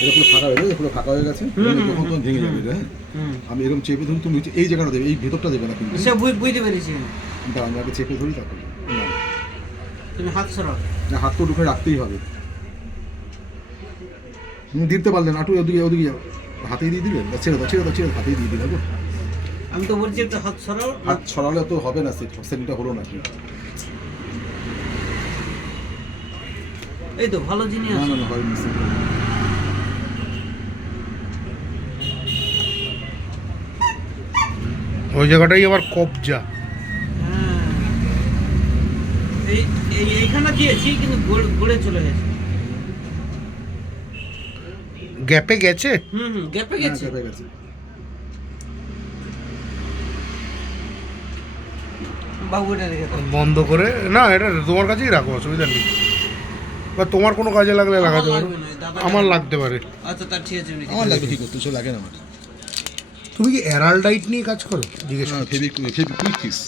এটা পুরো ফাঁকা হয়ে গেছে, পুরো ফাঁকা হয়ে গেছে, তখন তখন ভেঙে যাবে এটা। আমি এরকম চেপে ধরি, তুমি এই জায়গাটা দেবে, এই ভেতরটা দেবে না কিন্তু। সে বুঝতে পেরেছি। দাঁড়া, আমি আগে চেপে ধরি, তারপর না, তুমি হাত সরাও। না হাত তো ঢুকে রাখতেই হবে। তুমি দিতে পারলেন আটু, ওদিকে ওদিকে যাও, হাতেই দিয়ে দিলেন, ছেড়ে দাও ছেড়ে দাও ছেড়ে দাও, হাতেই দিয়ে দিলে। আমি তো বলছি একটা হাত সরাও। হাত ছড়ালে তো হবে না, সেটটা হলো না কি। এই তো ভালো জিনিস না আছে। না না, হয়নি সেট। ওই জায়গাটাই আবার কবজা। হ্যাঁ, এই এইখানে দিয়েছি কিন্তু গড়ে চলে গেছে। গ্যাপে গেছে। গ্যাপে হ্যাঁ, গেছে। চেপে গেছে। বাবু এটা রেখে দাও। বন্ধ করে না, এটা তোমার কাছেই রাখো, অসুবিধা নেই। বা তোমার কোনো কাজে লাগলে লাগাতে পারো, আমার লাগতে পারে। আচ্ছা তার ঠিক আছে। আমার লাগবে, কি করতে সে লাগে না আমার। তুমি কি অ্যারালডাইট নিয়ে কাজ করো? জিজ্ঞেস হ্যাঁ, করছি। Quick fix.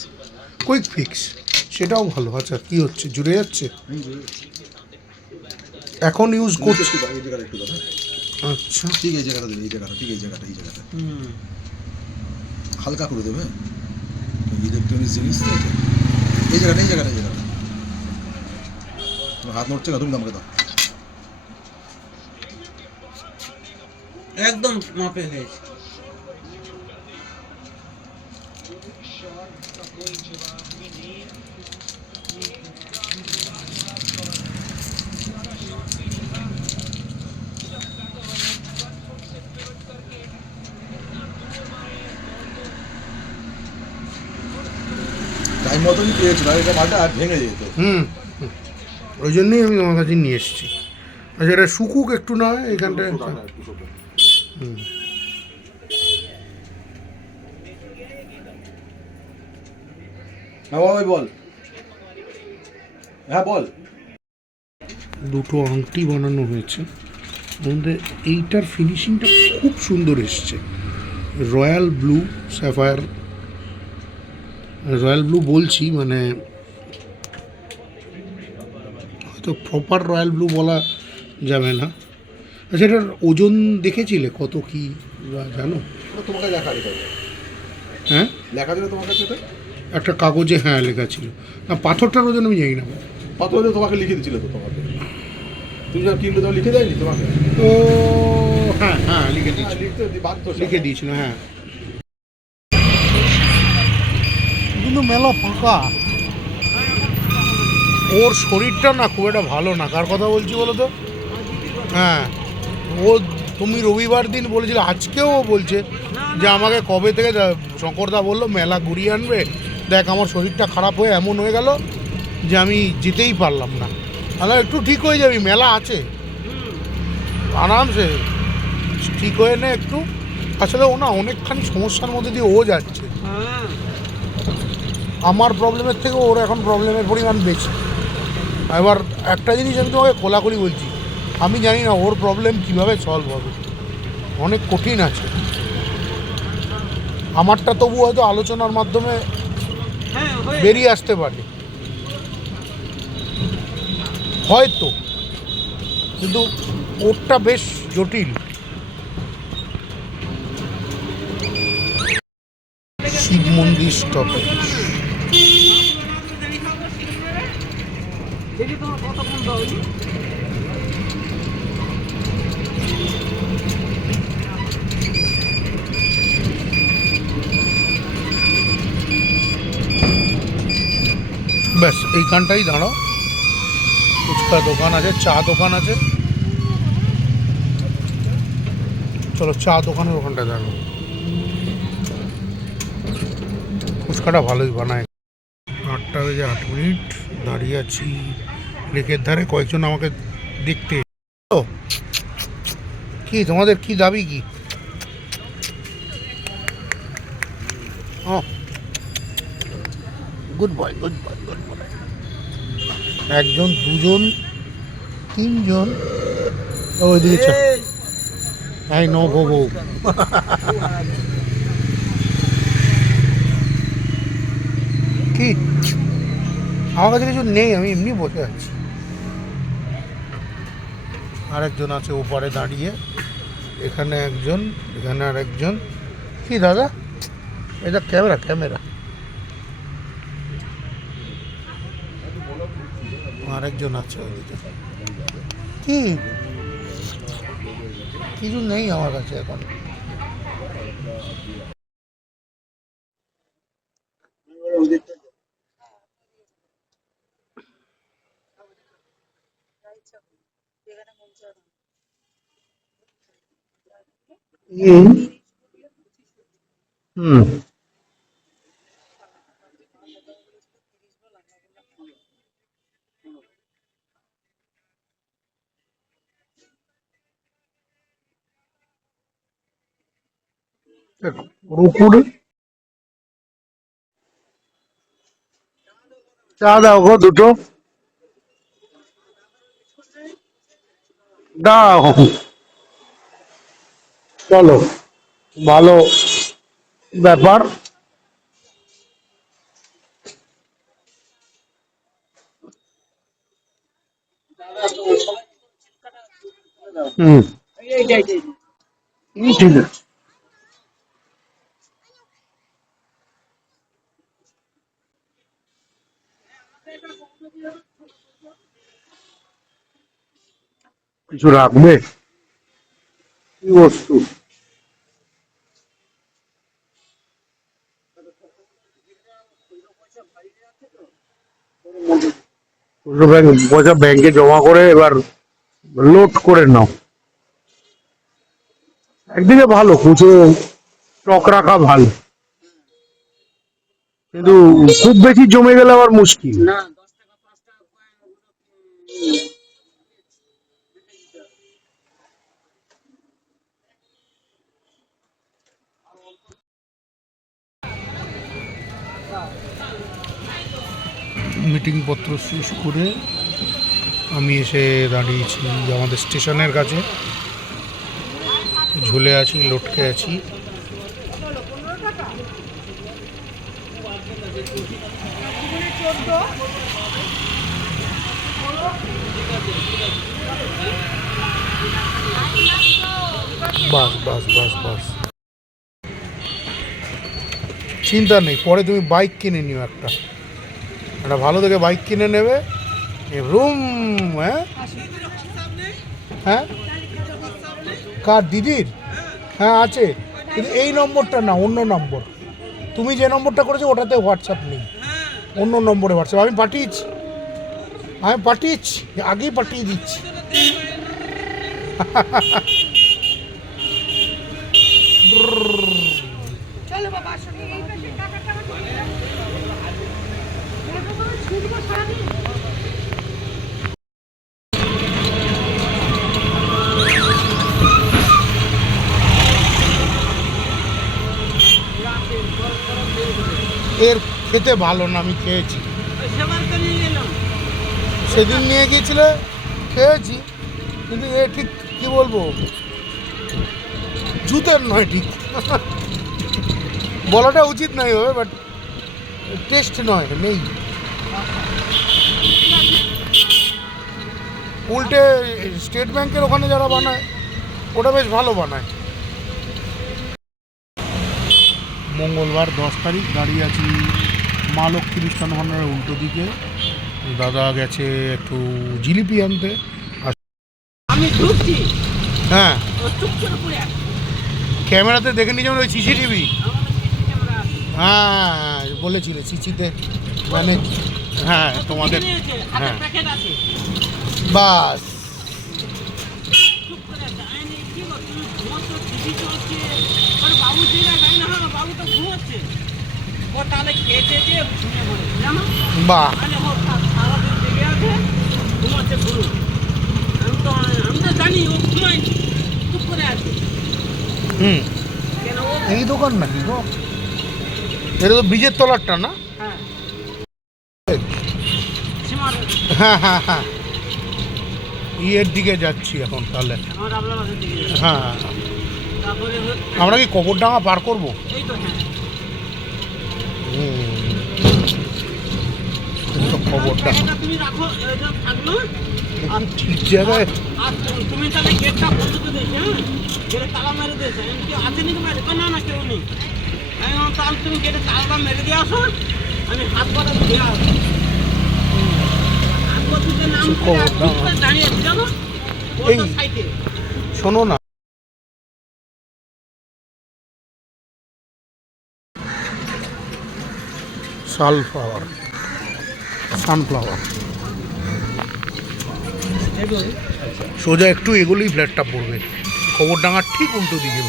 কুইক ফিক্স, সেটাও ভালো। আচ্ছা, কি হচ্ছে, জুড়ে যাচ্ছে এখন? ইউজ করছি। এই জায়গাটা একটু দাও। আচ্ছা, ঠিক, এই জায়গাটা দেবে, এই জায়গাটা, ঠিক, এই জায়গাটা, এই জায়গাটা হালকা করে দেবে। ইলেকট্রনিক্স জিনিস তো এটা। এই জায়গাটা, এই জায়গাটা, এই জায়গাটা। তোমার হাত নড়ছে না, তুমি আমাকে দাও। একদম মাপে হয়েছে। টাইম মতনই পেয়েছো, তাহলে এটা মালটা আর ভেঙে যেত। ওই জন্যই আমি তোমার কাছে নিয়ে এসেছি। আচ্ছা, এটা শুকুক একটু, না হয় এখানটায়। হ্যাঁ বাবাই বল, হ্যাঁ বল। দুটো আংটি বানানো হয়েছে, মধ্যে এইটার ফিনিশিংটা খুব সুন্দর এসছে। Royal blue sapphire, royal blue বলছি মানে হয়তো প্রপার রয়্যাল ব্লু বলা যাবে না। আচ্ছা, এটার ওজন দেখেছিলে কত, কি জানো? তোমাকে লেখা দিতে হবে। হ্যাঁ, লেখা দিলে তোমার কাছে এটা একটা কাগজে হ্যাঁ লেখা ছিল। না, পাথরটার ওজন আমি জানি না। কত হলে তোমাকে লিখে দিচ্ছিল তো তোমাকে, তুমি যখন কিনলে তখন লিখে দেয়নি তোমাকে? ও হ্যাঁ হ্যাঁ, লিখে দিয়েছি, লিখতে বাধ্য, লিখে দিয়েছিল হ্যাঁ। কিন্তু মেলা ফাঁকা। ওর শরীরটা না খুব একটা ভালো না। কার কথা বলছি বলো তো? হ্যাঁ, ও তুমি রবিবার দিন বলেছিল, আজকেও ও বলছে যে আমাকে কবে থেকে শঙ্করদা বললো মেলা ঘুরিয়ে আনবে, দেখ আমার শরীরটা খারাপ হয়ে এমন হয়ে গেল যে আমি যেতেই পারলাম না। তাহলে একটু ঠিক হয়ে যাবি, মেলা আছে, আরামসে ঠিক হয়ে নে একটু। আসলে ও না অনেকখানি সমস্যার মধ্যে দিয়ে ও যাচ্ছে। আমার প্রবলেমের থেকে ওর এখন প্রবলেমের পরিমাণ বেশি। এবার একটা জিনিস আমি তোমাকে খোলাখুলি বলছি, আমি জানি না ওর প্রবলেম কীভাবে সলভ হবে, অনেক কঠিন আছে। আমারটা তবু হয়তো আলোচনার মাধ্যমে বেরিয়ে আসতে পারে হয়তো, কিন্তু ওরটা বেশ জটিল। শিব মন্দির স্টপে দেখি তোমার কতক্ষণ দাও। ব্যাস এইখানটাই দাঁড়াও। ফুচকা দোকান আছে, চা দোকান আছে, চলো চা দোকানের ওখানটায় দাঁড়াও। ফুচকাটা ভালোই বানায়। 8টা বেজে 8 মিনিট দাঁড়িয়ে আছি লেকের ধারে। কয়েকজন আমাকে দেখতে। কি তোমাদের কি দাবি কি? ও good boy, good boy, good boy. একজন, দুজন, তিনজন। ওইদিকে এই নো বউ। কি আমার কাছে কিছু নেই, আমি এমনি বসে আছি। আরেকজন আছে ওপারে দাঁড়িয়ে, এখানে একজন, এখানে আরেকজন। কি দাদা, এটা ক্যামেরা ক্যামেরা। আরেকজন আছে ওইদিকে। কি কিছু নেই আমার কাছে এখন। হুম হুম উপরে চা দাও গো দুটো দাও। চলো, ভালো ব্যাপার। হুম, ঠিক আছে। কিছু রাখবে কি বস্তু? পয়সা ব্যাংকে জমা করে এবার লোড করে নাও। একদিকে ভালো, খুচরো স্টক রাখা ভালো, কিন্তু খুব বেশি জমে গেলে আবার মুশকিল। না 10 টাকা 5 টাকা কয়েন মিটিং পত্র শেষ করে আমি এসে দাঁড়িয়েছি আমাদের স্টেশনের কাছে, ঝুলে আছি, লটকে আছি। বাস বাস বাস বাস, চিন্তা নেই, পরে তুমি বাইক কিনে নিও, একটা ভালো দেখে বাইক কিনে নেবে, রুম। হ্যাঁ হ্যাঁ, কার দিদির? হ্যাঁ আছে, কিন্তু এই নম্বরটা না, অন্য নম্বর। তুমি যে নম্বরটা করেছো ওটাতে হোয়াটসঅ্যাপ নেই, অন্য নম্বরে হোয়াটসঅ্যাপ। আমি পাঠিয়েছি, আগেই পাঠিয়ে দিচ্ছি। এর খেতে ভালো না, আমি খেয়েছি সেদিন, নিয়ে গিয়েছিলে, খেয়েছি, কিন্তু এ ঠিক কি বলবো, জুতের নয় ঠিক। বলাটা উচিত নয় হবে, বাট টেস্ট নয়, নেই। উল্টে স্টেট ব্যাংকের ওখানে যারা বানায় ওটা বেশ ভালো বানায়। মঙ্গলবার 10 তারিখ দাঁড়িয়ে আছি মা লক্ষ্মী মিষ্টান্ন ভাণ্ডারের উল্টো দিকে। দাদা গেছে একটু জিলিপি আনতে। আমি ঢুকছি, হ্যাঁ, ও চুপ করে পড়ে আছে। ক্যামেরাতে দেখে নিয়ে যাবেন ওই সিসিটিভি। আমাদের সিসি ক্যামেরা আছে। হ্যাঁ বলেছিলে সিসিতে, মানে হ্যাঁ তোমাদের, নিয়েছে, হ্যাঁ হাতের প্যাকেট আছে। বাস। চুপ করে আছে। আমি কি বল, তুমি ঘুমোচ্ছ, টিভি চলছে। ওর বাবু যেটা গাই না, বাবু তো ঘুমোচ্ছে। ও তাহলে খেতে দিয়ে ঘুমিয়ে পড়েছে, জানো? বাহ, মানে ও সারাদিন জেগে আছে, ঘুমোচ্ছে ঘুরু। আমি তো জানি ও ঘুমায়নি, চুপ করে আছে। হুম, কেন ও? এই দোকান নাকি গো? এটা তো ব্রিজের তলারটা না? হ্যাঁ, সীমার হ্যাঁ হ্যাঁ হ্যাঁ, ইয়ের দিকে যাচ্ছি এখন তাহলে। আমার আপনার বাসার দিকে যাবে। হ্যাঁ, তারপরে আমরা কি কবরডাঙ্গা পার করবো? এই তো, হ্যাঁ। কবরডাঙ্গা প্যাকেটটা তুমি রাখো, এটা থাকলো। ঠিক জায়গায়। আর তুমি তাহলে গেটটা বন্ধ করে দিয়েছি, হ্যাঁ গেটে তালা মেরে দিয়েছে, কেউ আছে নাকি বাইরে? না না কেউ নেই। আমি বললাম, তাহলে তুমি গেটে তালাটা মেরে দিয়ে আসো, আমি হাত পাটা দিয়ে আসবো। হাত পথে নাম করে আর চুপ করে দাঁড়িয়ে আছি জানো, এই সাইডে। শোনো না, সানফ্লাওয়ার সোজা একটু এগুলোই ফ্ল্যাটটা পড়বে, খবরডাঙ্গার ঠিক উল্টো দিকে।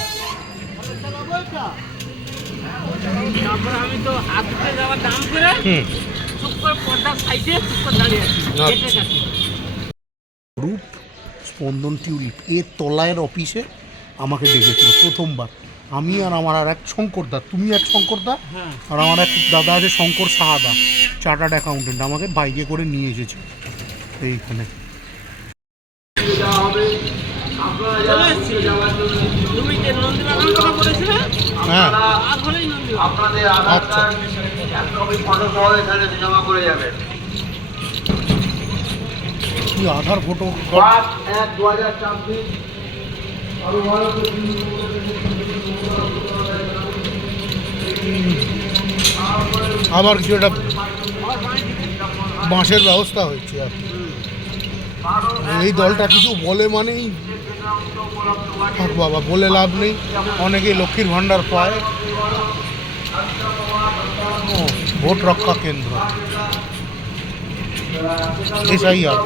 তারপরে আমি তো হাত উঠে যাওয়ার দাম করে চুপ করে পর্দার সাইডে চুপ করে দাঁড়িয়ে আছি গেটের কাছে। রূপ স্পন্দন টিউলিপ এর তলায়ের অফিসে আমাকে ডেকেছিল প্রথমবার। আমি আর আমার আর এক শঙ্করদা, তুমি এক শঙ্করদা আর আমার এক দাদা আছে শঙ্কর সাহাদা, চার্টার্ড অ্যাকাউন্টেন্ট, আমাকে বাইকে করে নিয়ে এসেছে এইখানে। চলে এসছি। তুমি যে নন্দীবাগান কথা বলেছিলে, হ্যাঁ আর হলেই নন্দীবাগান। আপনাদের আধার আচ্ছা। কার্ড এক কপি ফটো সহ এখানে জমা করে যাবেন। তুই আধার ফটো 5/1/2024 আবার কিছু একটা বাঁশের ব্যবস্থা হয়েছে আর কি। এই দলটা কিছু বলে মানেই থাক বাবা, বলে লাভ নেই। অনেকেই লক্ষ্মীর ভাণ্ডার পায়। ও, ভোট রক্ষা কেন্দ্র এসআই আর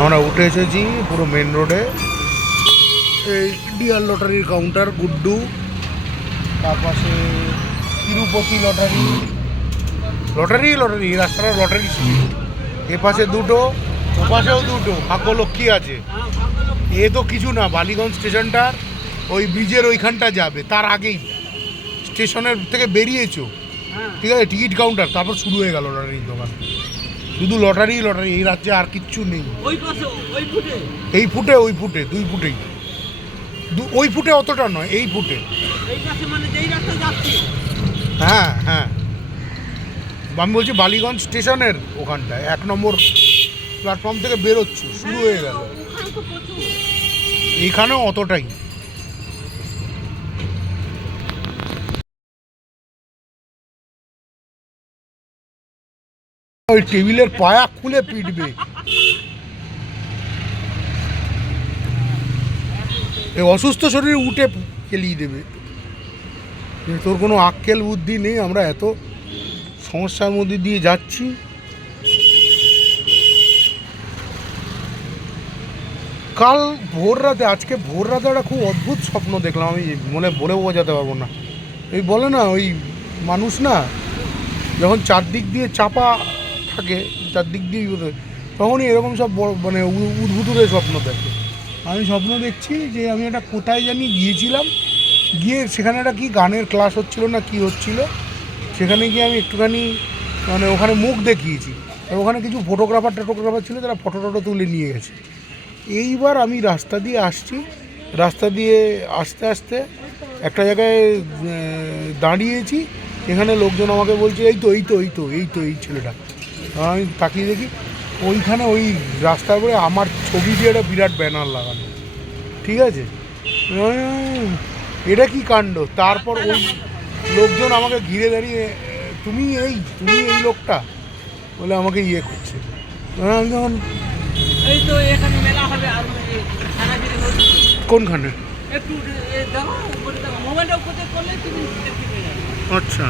আমরা উঠে এসেছি পুরো মেন রোডে। এই ডিয়ার লটারির কাউন্টার, গুড্ডু, তার পাশে তিরুপতি লটারি, লটারি রাস্তাটা লটারি ছিল। এ পাশে দুটো, ও পাশেও দুটো, ভাগ্যলক্ষ্মী আছে। এ তো কিছু না, বালিগঞ্জ স্টেশনটার ওই ব্রিজের ওইখানটা যাবে, তার আগেই স্টেশনের থেকে বেরিয়েছো, ঠিক আছে, টিকিট কাউন্টার, তারপর শুরু হয়ে গেল লটারির দোকান। শুধু লটারি, এই রাজ্যে আর কিচ্ছু নেই। ওই পাশে ওই ফুটে এই ফুটে ওই ফুটে, দুই ফুটেই, ওই ফুটে অতটা নয়, এই ফুটে। এই পাশে মানে যেই রাস্তা যাচ্ছি। হ্যাঁ হ্যাঁ, আমি বলছি বালিগঞ্জ স্টেশনের ওখানটায় 1 নম্বর প্ল্যাটফর্ম থেকে বেরোচ্ছ, শুরু হয়ে গেল। ওখানে তো প্রচুর। এইখানেও অতটাই। ওই টেবিলের পায়া খুলে পিটবে। এই অসুস্থ শরীরে উঠে খেলিয়ে দেবে। তোর কোনো আক্কেল বুদ্ধি নেই, আমরা এত সমস্যার মধ্যে দিয়ে যাচ্ছি। কাল ভোর রাতে, আজকে ভোর রাতে একটা খুব অদ্ভুত স্বপ্ন দেখলাম, আমি বলে বোঝাতে পারবো না। এই বলে না, ওই মানুষ না যখন চারদিক দিয়ে চাপা থাকে, চারদিক দিয়ে তখনই এরকম সব মানে উদ্ভুতুরে স্বপ্ন দেখে। আমি স্বপ্ন দেখছি যে আমি একটা কোথায় জানি গিয়েছিলাম, গিয়ে সেখানে একটা কি গানের ক্লাস হচ্ছিল না কি হচ্ছিল, সেখানে গিয়ে আমি একটুখানি মানে ওখানে মুখ দেখিয়েছি। ওখানে কিছু ফটোগ্রাফার ছিল, তারা ফটো তুলে নিয়ে গেছে। এইবার আমি রাস্তা দিয়ে আসছি, রাস্তা দিয়ে আস্তে আস্তে একটা জায়গায় দাঁড়িয়েছি, এখানে লোকজন আমাকে বলছে এই ছেলেটা। আমি তাকিয়ে দেখি ওইখানে ওই রাস্তার উপরে আমার ছবি দিয়ে একটা বিরাট ব্যানার লাগানো, ঠিক আছে। এটা কি কাণ্ড। তারপর ওই লোকজন আমাকে ঘিরে দাঁড়িয়ে, তুমি এই লোকটা বলে আমাকে ইয়ে করছে। আমি যখন এই তো এখানে মেলা হবে আর কোনখানে একটু দেখো, মোবাইলটা উপরে করলে তুমি দেখতে পেয়ে যাবে। আচ্ছা,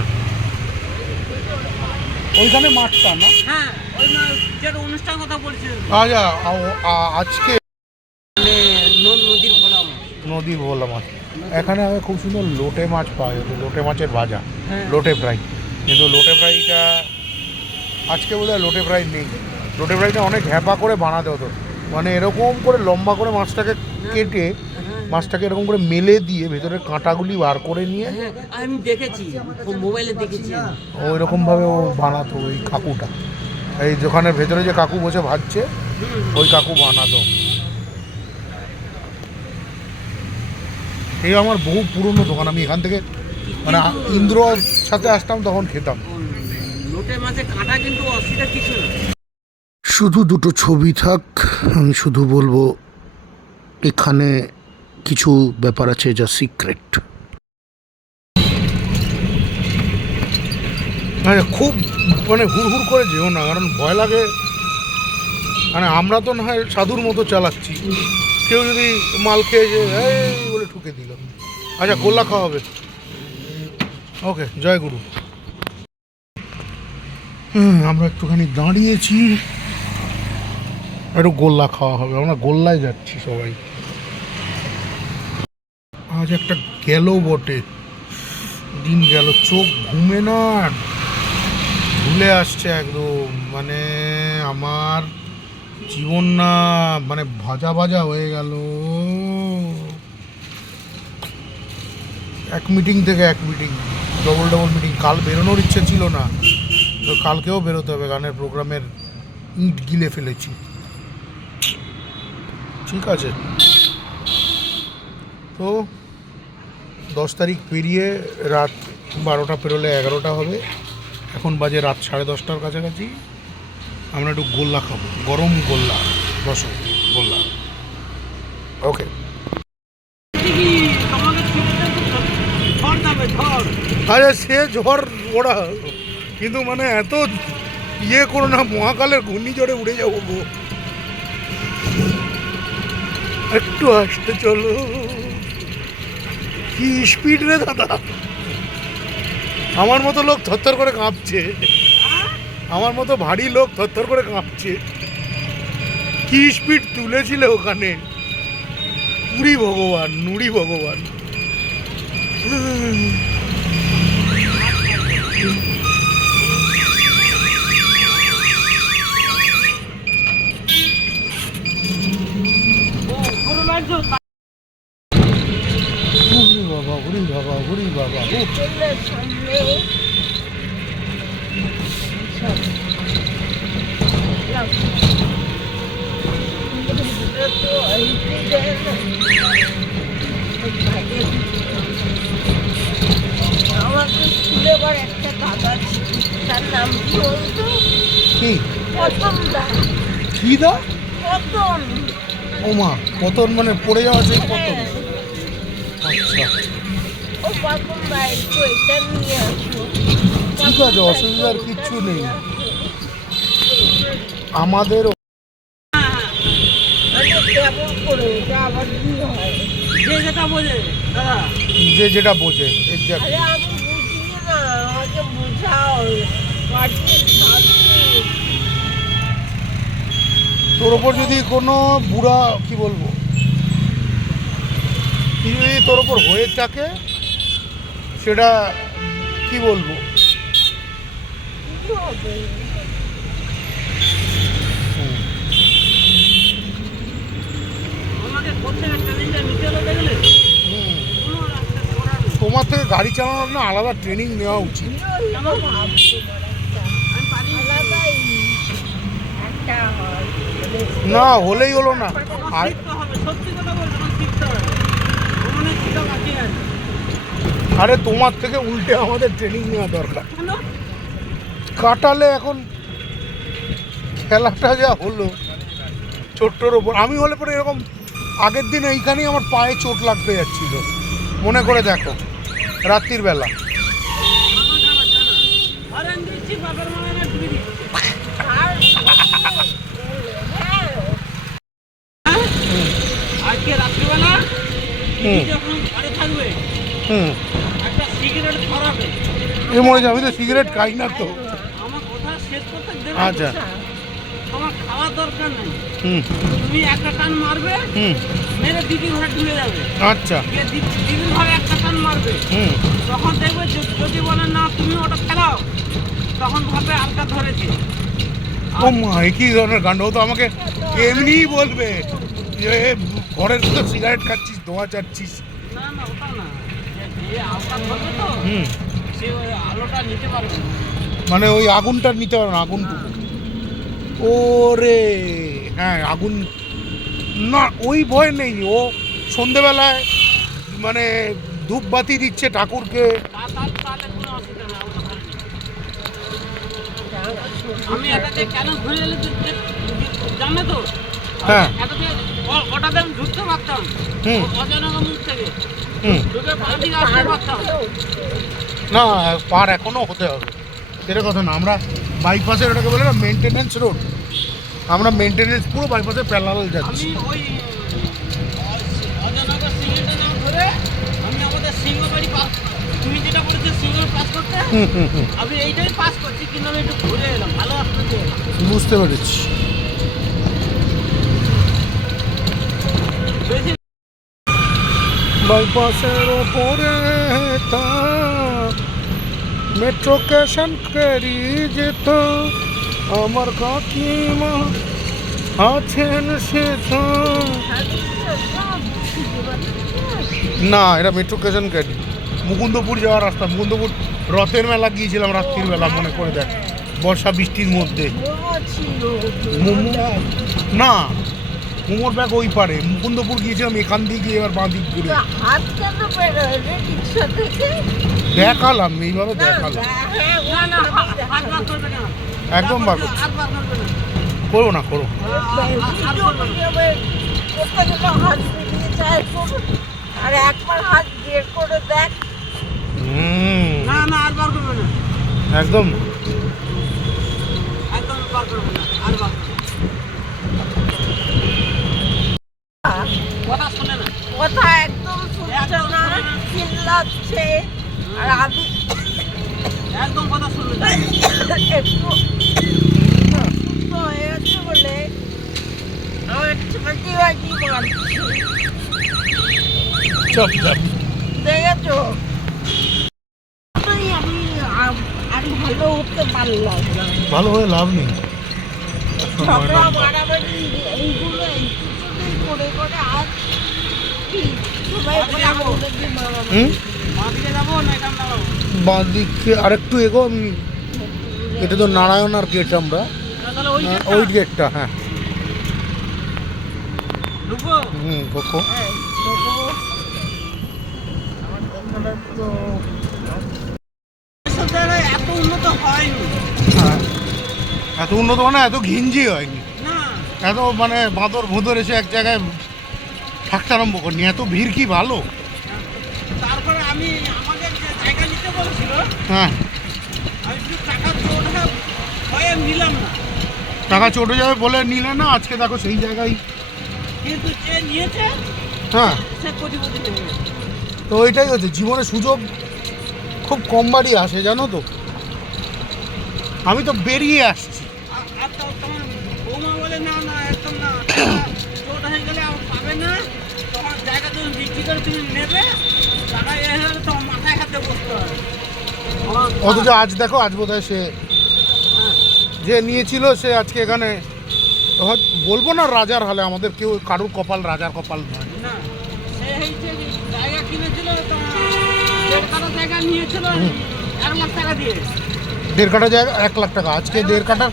ওইখানে মাঠটা না? হ্যাঁ, ওই যেটা অনুষ্ঠান কথা বলছিলেন। আচ্ছা, আজকে মানে নদীর ভোলা মাছ। নদীর ভোলা মাছ। এখানে আমি খুব সুন্দর লোটে মাছ পাওয়া যেত, লোটে মাছের ভাজা, হ্যাঁ। লোটে ফ্রাই। কিন্তু লোটে ফ্রাইটা আজকে বোধহয় লোটে ফ্রাই নেই। লোটে ফ্রাইটা অনেক হ্যাপা করে বানাতে হতো, মানে এরকম করে লম্বা করে মাছটাকে কেটে, মাছটাকে এরকম করে মেলে দিয়ে ভেতরের কাঁটাগুলি বার করে নিয়ে, হ্যাঁ, আমি দেখেছি, মোবাইলে দেখেছি। ওই রকমভাবে ও বানাতো ওই কাকুটা। এই দোকানের ভেতরে যে কাকু বসে ভাজছে, ওই কাকু বানাতো। এই আমার বহু পুরনো দোকান, আমি এখান থেকে মানে ইন্দ্রর সাথে আসতাম তখন খেতাম। লোটে মাছে কাঁটা কিন্তু অসুবিধা কিছু না। শুধু দুটো ছবি থাক, আমি শুধু বলবো এখানে কিছু ব্যাপার আছে যা সিক্রেট। মানে খুব মানে হুড় করে যেও না, কারণ ভয় লাগে। মানে আমরা তো না হয় সাধুর মতো চালাচ্ছি, কেউ যদি মাল খেয়ে যে এই বলে ঠুকে দিল। আচ্ছা, গোল্লা খাওয়া হবে। ওকে, জয় গুরু। আমরা একটুখানি দাঁড়িয়েছি, একটু গোল্লা খাওয়া হবে। আমরা গোল্লায় যাচ্ছি সবাই। আজ একটা গেল বটে, দিন গেল, চোখ ঘুমে না, ভুলে আসছে একদম। মানে আমার জীবন না মানে ভাজা ভাজা হয়ে গেল। এক মিটিং থেকে এক মিটিং, ডবল মিটিং। কাল বেরোনোর ইচ্ছে ছিল না, তো কালকেও বেরোতে হবে, গানের প্রোগ্রামের ইট গিলে ফেলেছি। ঠিক আছে, তো 10 তারিখ পেরিয়ে রাত 12টা পেরোলে 11টা হবে। এখন বাজে রাত 10:30টার কাছাকাছি। আমরা একটু গোল্লা খাবো, গরম গোল্লা, রসগোল্লা। ওকে। আচ্ছা, সে ঝড় ওরা, কিন্তু মানে এত ইয়ে করো না, মহাকালের ঘূর্ণিঝড়ে উড়ে যাবো গো। একটু আসতে চলো। কি স্পিড রে দাদা! আমার মতো লোক থরথর করে কাঁপছে, আমার মতো ভারী লোক থরথর করে কাঁপছে। কি স্পিড তুলেছিলে ওখানে! নুড়ি ভগবান, নুড়ি ভগবান। বাবা, ঘুরি বাবা, ঘুরি বাবা। আমাকে স্কুলে আবার একটা দাদা ছিল, তার নাম কি বলতো? কি প্রথম দা। কি দা? প্রথম। ওমা, পতন মানে পড়ে যাওয়া, সেই পতন। হ্যাঁ, আচ্ছা, ও প্রথম দা, একটু এটা নিয়ে আসো। ঠিক আছে, অসুবিধার কিচ্ছু নেই। আমাদের কেমন করে ওটা আবার কি হয়? যে যেটা বোঝে দাদা, যে যেটা বোঝে এক্স্যাক্টলি। আরে আমি বুঝি না, আমাকে বুঝাও। পাঠিয়ে থাকছি। তোর ওপর যদি কোনো বুড়া, কি বলবো, কিছু যদি তোর ওপর হয়ে থাকে, সেটা কি বলবো, কি হবে? আমাকে করতে চ্যালেঞ্জটা নিতে হলে দেখলে কোনো রাস্তা করার নেই। তোমার থেকে গাড়ি চালানোর না আলাদা ট্রেনিং নেওয়া উচিত। ভাবছো তোমার একটা আমি পারি না। আলাদাই একটা হয়। না হলেই হলো না। আমার শিখতে হবে, সত্যি কথা বলতে আমার শিখতে হবে। অনেক শিখা বাকি আছে। আরে তোমার থেকে উল্টে আমাদের ট্রেনিং নেওয়া দরকার। কেন? কাটালে এখন খেলাটা যা হলো ছোট্টর ওপর, আমি হলে পরে এরকম আগের দিন এইখানেই আমার পায়ে চোট লাগতে যাচ্ছিল, মনে করে দেখো, রাত্রির বেলা। আমার জানা জানা। হরেন দিচ্ছি, বাবার মায়ের ডুবে দিচ্ছি। আর হ্যাঁ, হ্যাঁ? আজকে রাত্রিবেলা হুম। যখন ঘরে থাকবে হুম, একটা সিগারেট ধরাবে। এ মনে হচ্ছে আমি তো সিগারেট খাই না তো। আমার কথা শেষ করতে দেবে। আচ্ছা। তোমার খাওয়ার দরকার নেই, হুম তুমি একটা টান মারবে, হুম, মেরে দিদির ঘরে ঢুকে যাবে। আচ্ছা। গিয়ে দিদির ঘরে একটা টান মারবে, হুম, তখন দেখবে যদি বলে না তুমি ওটা ফেলাও, তখন ভাবে আলকা ধরেছে। ও মা, কি ধরনের কাণ্ড! ও তো আমাকে এমনিই বলবে যে ঘরের তো সিগারেট খাচ্ছিস, ধোঁয়া চাচ্ছিস। না না, ওটা না, যে আলকা ধরবে তো হুম, সে ওই আলোটা নিতে পারবে না। মানে ওই আগুনটা নিতে পারো না, আগুনটুকু। ওরে হ্যাঁ, আগুন না, ওই ভয় নেই। ও সন্ধেবেলায় মানে ধূপবাতি দিচ্ছে ঠাকুরকে। তাহলে কোনো অসুবিধা নেই, ওটা ভালো নেই। আমি এটাতে কেন ঘুরে এলে জানো তো? হ্যাঁ। এটাতে ওটাতে আমি ঢুকতে পারতাম হুম। অজনগা মুখ থেকে হুম। ঢুকে বাঁ দিকে আসতে পারতাম। না পার এখনো হতে হবে, সেটা কথা না। আমরা বাইপাসের ওটাকে বলে না মেনটেনেন্স রোড, আমরা মেনটেনেন্স পুরো বাইপাসের প্যারালাল যাচ্ছি। আমি ওই অজনগা সিঙ্গেলটা না ধরে আমি আমাদের সিংহবাড়ি পাস, তুমি যেটা বলেছো সিঙ্গল পাস করতে, আমি এইটাই পাস করছি, কিন্তু আমি একটু ঘুরে এলাম ভালো আসতে এলাম। বুঝতে পেরেছি। বেশি বাইপাসের ওপরে মেট্রো স্টেশন করি যেত, আমার কাকিমা আছেন সে না, এটা মেট্রো স্টেশন ক্যারি মুকুন্দপুর যাওয়ার রাস্তা। মুকুন্দপুর রথের মেলা গিয়েছিলাম রাত্রির বেলা, মনে করে দেখ, বর্ষা বৃষ্টির মধ্যে। মোমো না, মোমোর ব্যাগ ওই পারে, মুকুন্দপুর গিয়েছিলাম এখান দিয়ে গিয়ে এবার বাঁ দিক ঘুরে হাত কেন বেরোয় রে রিক্সা থেকে? দেখালাম, এইভাবে দেখালাম। না না হাত বার করবে না, একদম বার হাত বার করবে না। করো না, করো। হাত বেরিয়ে যায় করুন। আর একবার হাত বের করে দেখ। না না আর বার করবে না, একদম একদম বার করবে না, আর বার করবে না। কথা শুনে না, কথা একদম শুনছে না, চিল্লাচ্ছে। আর আমি একদম কথা শুনবে না। একটু সুস্থ হয়ে গেছে বলে আমার ছোটি বাজি মারছে, চপ চপ। দেখেছো? আমি আর ভালো হতে পারলাম না। ভালো হয়ে লাভ নেই। ঝগড়া মারামারি এইগুলো এই কিছুতেই করে করে আজ কি সবাই বলে আমাদের দিয়ে মারামারি। হুম, বাঁ দিকে যাবো না এখানে দাঁড়াবো? বাঁ দিকে আরেকটু এগো। এটা তো নারায়ণার গেট, আমরা তাহলে ওই গেটটা? ওই গেটটা। হ্যাঁ, ঢুকবো? কোকো। হ্যাঁ, তবু এখানে তো এসব জায়গায় এত উন্নত হয়নি। এত উন্নত মানে এত ঘিঞ্জি হয়নি, না এত মানে বাঁদর ভোঁদর এসে এক জায়গায় থাকতে আরম্ভ করিনি। এত ভিড় কি ভালো। তারপরে আমি আমাদের যে জায়গা নিতে বলছিল, হ্যাঁ, আমি শুধু টাকা চোটা ভয়ে নিলাম না, টাকা চটে যাবে বলে নিলে না। আজকে দেখো সেই জায়গায়। কিন্তু যে নিয়েছে হ্যাঁ, সে কোটিপতি হয়ে গেছে। তো ওইটাই হচ্ছে জীবনে, সুযোগ খুব কম বারই আসে, জানো তো। আমি তো বেরিয়ে আসছি। আর তোমার বৌমা বলে না না একদম না, চোট হয়ে গেলে আর পাবে না, তোমার জায়গা তুমি বিক্রি করে তুমি নেবে, টাকা এ হলে তোমার মাথায় হাতে বসতে হবে। অথচ আজ দেখো, আজ বোধহয় সে যে নিয়েছিল সে আজকে এখানে, বলবো না রাজার হালে, আমাদের কেউ কারুর কপাল রাজার কপাল নয়। না সে হয়েছে জায়গা কিনেছিল, তোমার 1.5 কাঠা জায়গা নিয়েছিল 1 লাখ টাকা দিয়ে। 1.5 কাঠা জায়গা 1 লাখ টাকা, আজকে 1.5 কাঠা।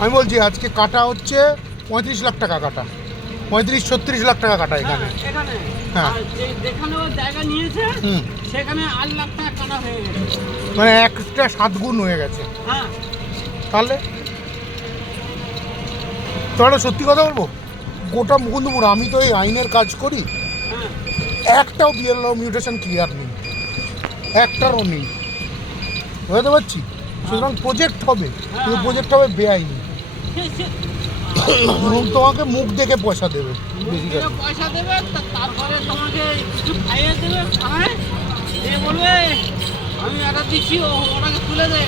আমি বলছি আজকে কাটা হচ্ছে 35 লাখ টাকা কাটা, 35-36 লাখ টাকা কাটা এখানে। এখানে হ্যাঁ। আর যেখানে ও জায়গা নিয়েছে হুম, সেখানে 8 লাখ টাকা কাটা হয়ে গেছে। মানে একটা 7 গুণ হয়ে গেছে। হ্যাঁ তাহলে তো একটা সত্যি কথা বলবো, গোটা মুকুন্দপুর, আমি তো এই আইনের কাজ করি, হ্যাঁ একটাও বিএলও মিউটেশন ক্লিয়ার নেই, একটারও নেই, বুঝতে পারছি। সুতরাং প্রজেক্ট হবে, কিন্তু প্রজেক্ট হবে বেআইনি, এবং তোমাকে মুখ দেখে পয়সা দেবে বেসিক্যালি। পয়সা দেবে, তারপরে তোমাকে কিছু খাইয়ে দেবে, খায় দিয়ে বলবে আমি একটা দিচ্ছি, ওটাকে তুলে দে,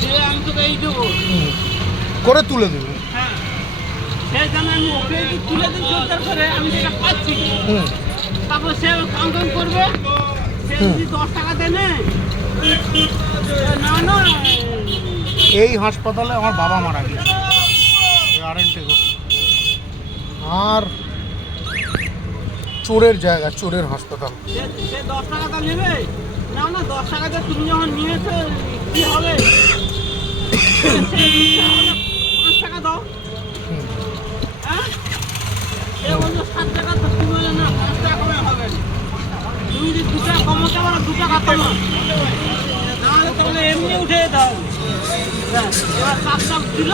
দিয়ে আমি তোকে এই দেবো। করে তুলে দেবে। হ্যাঁ সেই জন্য আমি ওকে যদি তুলে দিই জোরদার করে, আমি যেটা পাচ্ছি, হুম, তারপর সে কাউন্টার করবে, সে যদি 10 টাকা দেয় না না এই হাসপাতালে আমার বাবা মারা গেছে, আর চোরের জায়গা, চোরের হাসপাতাল। সে 10 টাকাটা নেবে না, 10 টাকাতে তুমি যখন নিয়েছো কি হবে, সে 5 টাকা দাও। হ্যাঁ সে বলছো 7 টাকা, তো তুমি বলে না 5 টাকা কমে হবে, তুমি তুমি যদি 2 টাকা কমাতে পারো 2 টাকা কমা, নাহলে তাহলে এমনি উঠে যেতে হবে। এবার 7 টাকা দিল,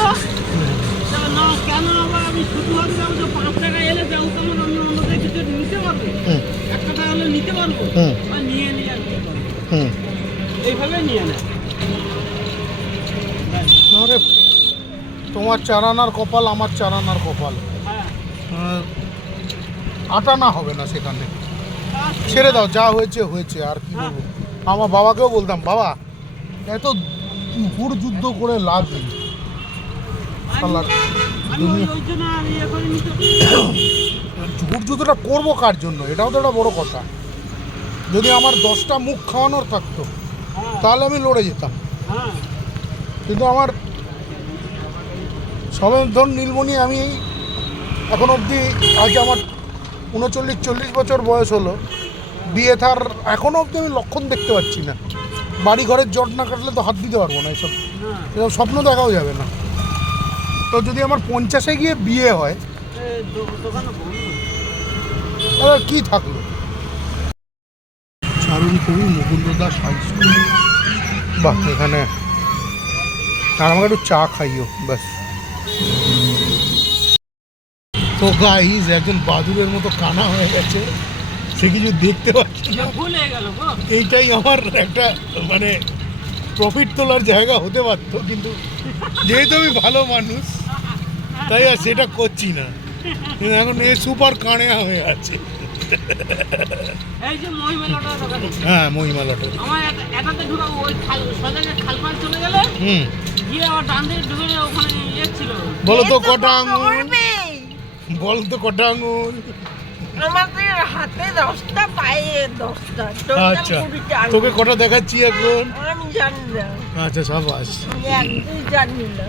তাহলে না কেন আবার আমি শুধু আমি যাবো তো 5 টাকা এলে যাও কেমন আমি অন্যদের কিছু নিতে পারবো, 1 টাকা হলে নিতে পারবো, আর নিয়ে নিয়ে আর কি করবো, এইভাবে নিয়ে নেয়। আরে তোমার 4 আনার কপাল, আমার 4 আনার কপাল, হ্যাঁ, আটা না হবে না সেখানে। ছেড়ে দাও, যা হয়েছে হয়েছে, আর কি বলবো। আমার বাবাকেও বলতাম, বাবা এত ঘুর যুদ্ধ করে লাভ নেই, শালার আমি ওই জন্য আর ইয়ে করিনি তো। ঝুট যুদ্ধটা করবো কার জন্য, এটাও তো একটা বড় কথা। যদি আমার 10টা মুখ খাওয়ানোর থাকতো তাহলে আমি লড়ে যেতাম, হ্যাঁ, কিন্তু আমার সবে ধর নীলমণি, আমি এখন অবধি, আজ আমার 39-40 বছর বয়স হলো, বিয়ে থার এখনও অবধি আমি লক্ষণ দেখতে পাচ্ছি না। বাড়ি ঘরের জট না কাটলে তো হাত দিতে পারবো না, এসব এসব স্বপ্ন দেখাও যাবে না। তো যদি আমার 50-এ গিয়ে বিয়ে হয় দোকানে বন্ধ। তাহলে কী থাকলো? চারুণ কবি মুকুন্দ দাস হাই স্কুল, বাহ, এখানে আর আমাকে একটু চা খাইও ব্যাস। তো গাইজ একজন বাদুরের মতো কানা হয়ে গেছে, সে কিছু দেখতে পাচ্ছে না। ভুল হয়ে গেল গো। এইটাই আমার একটা মানে প্রফিট তোলার জায়গা হতে পারতো, কিন্তু যেহেতু আমি ভালো মানুষ তাই আর সেটা করছি না। কিন্তু এখন এ সুপার কাঁড়িয়া হয়ে আছে। এই যে মহিমেলাটা দোকানে, হ্যাঁ, মহিমালাটা। আমার এটাতে ঢুকাবো, ওই সোজা যে খালপাড় চলে গেলে গিয়ে আবার ডান দিকে ঢুকে গেলে ওখানে ইয়ে ছিল। বলো তো এই কটা আঙুল, করবেই। বল তো কটা আঙুল। আমাদের হাতে 10টা, পায়ে 10টা, আচ্ছা, তোকে কটা দেখাচ্ছি এখন? আমি জানি না, আচ্ছা, সাবাস। আমি একদমই জানি না।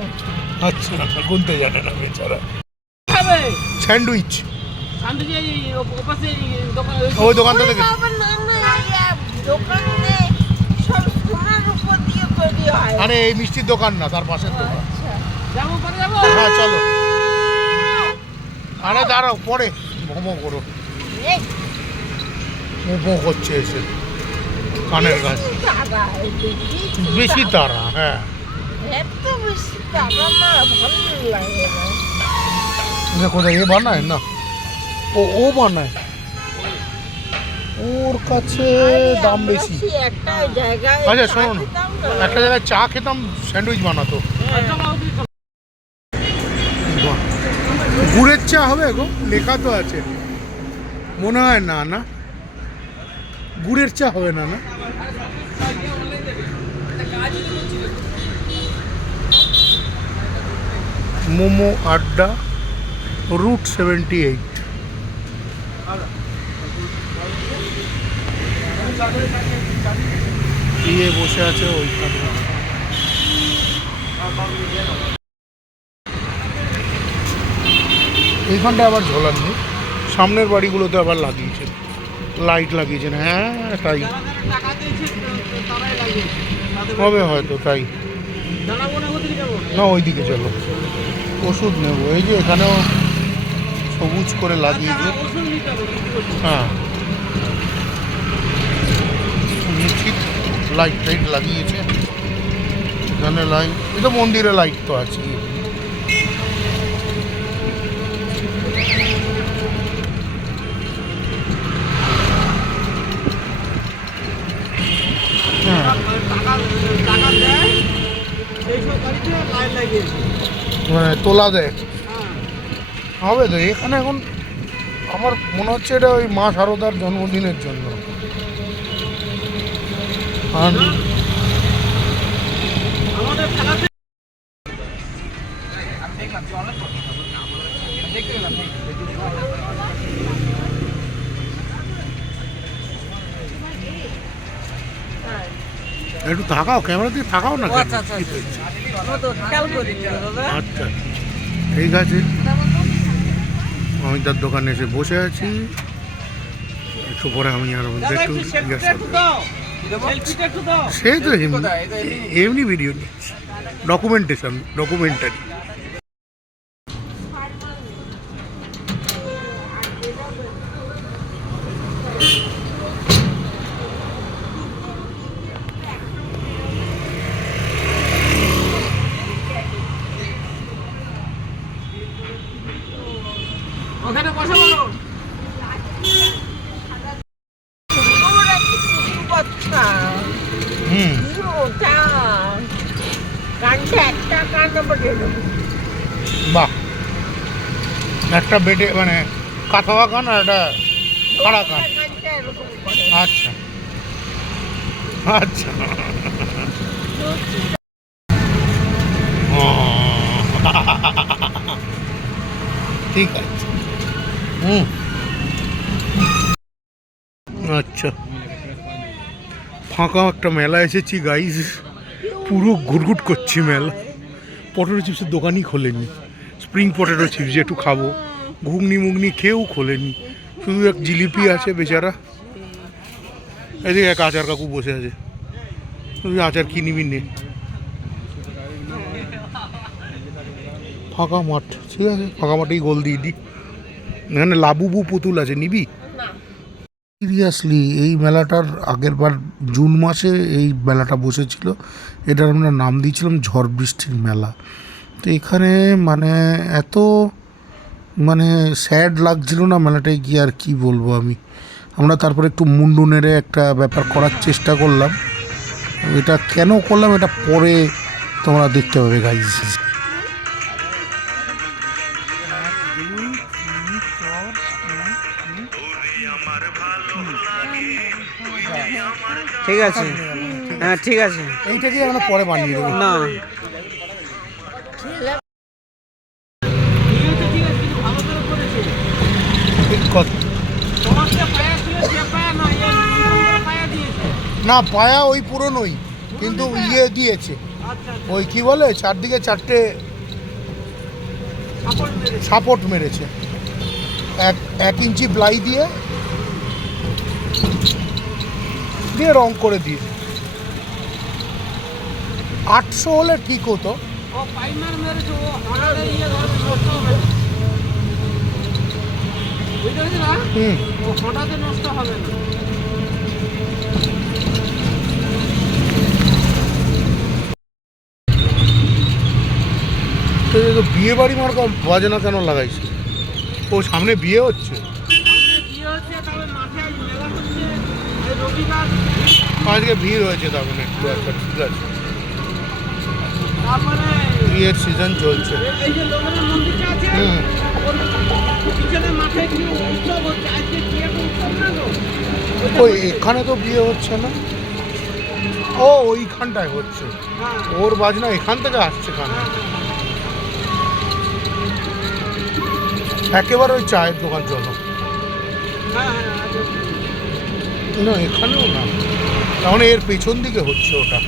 আচ্ছা, গুনতে জানে না বেচারা। খাবে স্যান্ডউইচ শান্তি যে ওপাশে দোকান, ওই দোকানটা থেকে। বাবা, না না, দোকানে সব সোনার উপর দিয়ে তৈরি হয়। আরে এই মিষ্টির দোকান না, তার পাশের দোকান। আচ্ছা, যাবো পরে যাবো। হ্যাঁ, চলো। আরে দাঁড়াও, পরে ভোমো করো। এই ভোমো করছে এসে কানের গাছ। বেশি তারা, এই বেশি তারা, হ্যাঁ। এত বেশি তারা না, ভালো লাগে না। এটা কোথায় এ বানায় না, ও বানায়, ওর কাছে দাম বেশি। আমরা সেই একটা জায়গায় আচ্ছা, চা শোনো না, খেতাম না। একটা জায়গায় চা খেতাম, স্যান্ডউইচ বানাতো। বাহ, গুড়ের চা হবে গো, লেখা তো আছে। মনে হয় না, না গুড়ের চা হবে না, না। মোমো আড্ডা, রুট 78। দিয়ে বসে আছে ওইখানে। এইখানটা আবার ঝোলার নেই, সামনের বাড়িগুলোতে আবার লাগিয়েছে, লাইট লাগিয়েছেন। হ্যাঁ, তাই টাকা দিয়েছে তারাই লাগিয়েছে। হবে হয়তো, তাই জানাবো না কোথায় যাবো। না, ওইদিকে চলো, ওষুধ নেবো। এই যে এখানেও সবুজ করে লাগিয়েছে। ওষুধ নিতে হবে, কি করবো? হ্যাঁ, নিশ্চিত লাইট টাইট লাগিয়েছে এখানে। লাইট, এটা মন্দিরে লাইট তো আছে। হ্যাঁ, টাকা দেয় এইসব গাড়িতে লাইন লাগিয়েছে। মানে তোলা দেয়, হ্যাঁ, হবে তো এখানে। এখন আমার মনে হচ্ছে এটা ওই মা শারদার জন্মদিনের জন্য। আর আমাদের খেলাতে একটু থাকাও, ক্যামেরা দিয়ে থাকাও না কেন? আচ্ছা, কি হয়েছে? খেয়াল করি দাদা। আচ্ছা, ঠিক আছে। আমি তার দোকানে এসে বসে আছি, একটু পরে আমি আর দাদা একটু একটু সেলফিটা একটু দাও, সেলফিটা একটু দাও। সে তো এমনি ভিডিও নিচ্ছি, ডকুমেন্টারি। হুম ওটা কানটা একটা কান বটে বাহ, একটা বেটে মানে কাঁথাওয়া কান আর একটা খাড়া কান। কানটা এরকম করে আচ্ছা আচ্ছা ও, ঠিক আছে। হুম আচ্ছা, ফাঁকা একটা মেলা এসেছি গাইস, পুরো ঘুটঘুট করছি মেলা। পটেটো চিপসের দোকানই খোলেনি, স্প্রিং পটেটো চিপস একটু খাবো, ঘুগনি মুগনি খেয়েও খোলেনি, শুধু এক জিলিপি আছে বেচারা। এদিকে এক আচার কাকু বসে আছে, তুই আচার কি নিবি নে। ফাঁকা মাঠ, ঠিক আছে, ফাঁকা মাঠেই গোল দিয়ে দিই। এখানে লাবুবু পুতুল আছে, নিবি? সিরিয়াসলি এই মেলাটার আগের বার জুন মাসে এই মেলাটা বসেছিল, এটার আমরা নাম দিয়েছিলাম ঝড় বৃষ্টির মেলা। তো এখানে মানে এত মানে স্যাড লাগছিল না মেলাটায় গিয়ে, আর কি বলবো আমি। আমরা তারপরে একটু মুন্ডু নেড়ে একটা ব্যাপার করার চেষ্টা করলাম, এটা কেন করলাম এটা পরে তোমরা দেখতে পাবে গাইজ। ঠিক আছে, হ্যাঁ ঠিক আছে। এইটাকে আমরা পরে বানিয়ে দেবো। না ঠিক কথা। তোমার যে পায়া ছিল সে পায়া না, পায়া দিয়েছে। না, পায়া ওই পুরনোই, কিন্তু ইয়ে দিয়েছে, আচ্ছা ওই কি বলে চারদিকে চারটে সাপোর্ট মেরে সাপোর্ট মেরেছে, এক ইঞ্চি প্লাই দিয়ে দিয়ে রং করে দিয়ে। 800 হলে ঠিক হতো। ও পাইমার মেরেছে, ও হঠাৎ ইয়ে নষ্ট হবে, বুঝতে পেরেছি না? হুম ও হঠাৎ নষ্ট হবে না। তো এই তো বিয়ে বাড়ি মার্কা বাজনা কেন লাগাইছে? ও সামনে বিয়ে হচ্ছে, সামনে কি হচ্ছে, তবে মাঠে আজ মেলা হচ্ছে, এই রবিবার। আজকে ভিড় হয়েছে, তার মানে একটু একটা ঠিক আছে, তারপরে বিয়ের সিজন চলছে। এই যে লোকের মন্দিরটা আছে, হুম ওর পিছনে মাঠে কি উৎসব হচ্ছে, আজকে কি একটা উৎসব না গো? ওই এখানে তো বিয়ে হচ্ছে না, ও ওইখানটায় হচ্ছে, হ্যাঁ ওর বাজনা এখান থেকে আসছে কানে। একেবারে ওই চায়ের দোকান চলো হ্যাঁ হ্যাঁ, না, এখানেও না, তাহলে এর পেছন দিকে হচ্ছে ওটা।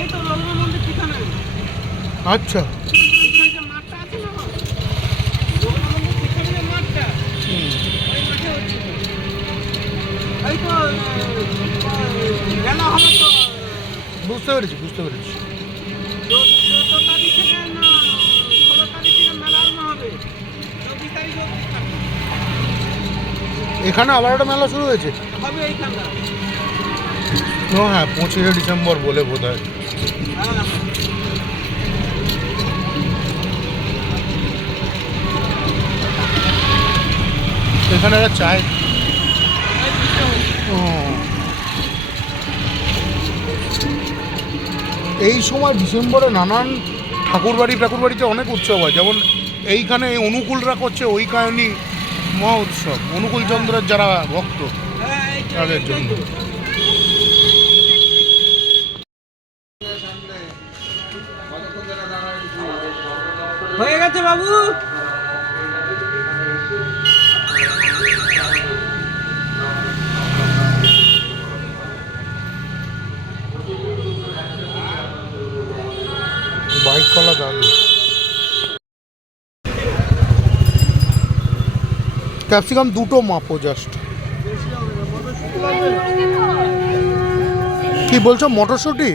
এই তো লোকের মন্দির পিছনে, আচ্ছা পিছনে যে মাঠটা আছে না, লোকের মন্দির পিছনে যে মাঠটা, ওই মাঠে হচ্ছে। এই তো মেলা হবে তো বুঝতে পেরেছি বুঝতে পেরেছি। 14 তারিখ থেকে না 16 তারিখ থেকে মেলা আরম্ভ হবে, 24 তারিখ অবধি থাকবে। এখানে আবার একটা মেলা শুরু হয়েছে। হবে এইখানটা। ও হ্যাঁ, 25শে ডিসেম্বর বলে বোধ হয়। হ্যাঁ এখানে একটা চায়। ও, এই সময় ডিসেম্বরে নানান ঠাকুরবাড়িতে অনেক উৎসব হয়, যেমন এইখানে অনুকূলরা করছে ওই কাহিনী মহা উৎসব, অনুকূল চন্দ্রের যারা ভক্ত হ্যাঁ, এই যে- তাদের জন্য। হয়ে গেছে বাবু। বাইক কলা দাঁড়িয়ে ক্যাপসিকাম দুটো মাপো জাস্ট। কি বলছো, মটরশুঁটি?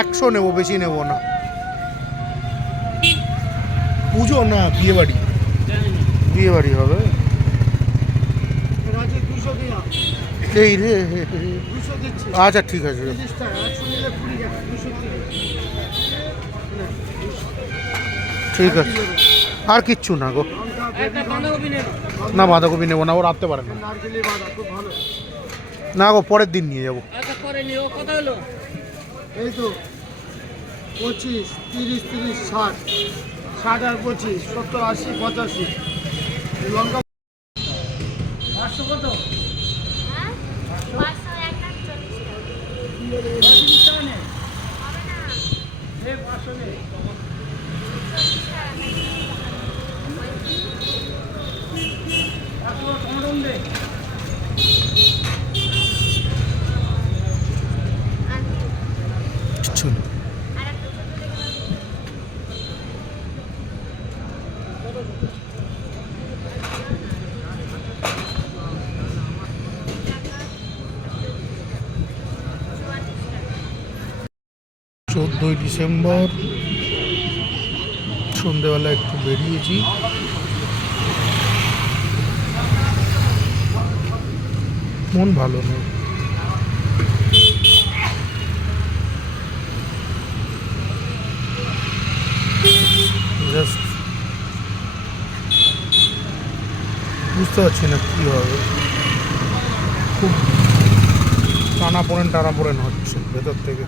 একশো নেবো, বেশি নেবো না। পুজো না বিয়ে বাড়ি হবে। এই রে দিচ্ছি আচ্ছা ঠিক আছে 30 টাকা 100 নিলে 20 টাকা 230 ঠিক আছে আর কিচ্ছু না গো একটা বাঁধাকপি নেন না বাঁধাকপি নেবো না ও রাখতে পারে না নারকেলি বাঁধা খুব ভালো না গো পরের দিন নিয়ে যাবো আচ্ছা করে নিও কত হলো এই তো 25 30 30 60 60 আর 25 70 80 85 এই লঙ্কা 500 কত 40 টাকা নে এই 500 নে আসো টমেটো দে কিচ্ছু না চোদ্দোই ডিসেম্বর সন্ধেবেলা একটু বেরিয়েছি মন ভালো নেই জাস্ট বুঝতে পারছি না কী হবে খুব টানাপোড়েন হচ্ছে ভেতর থেকে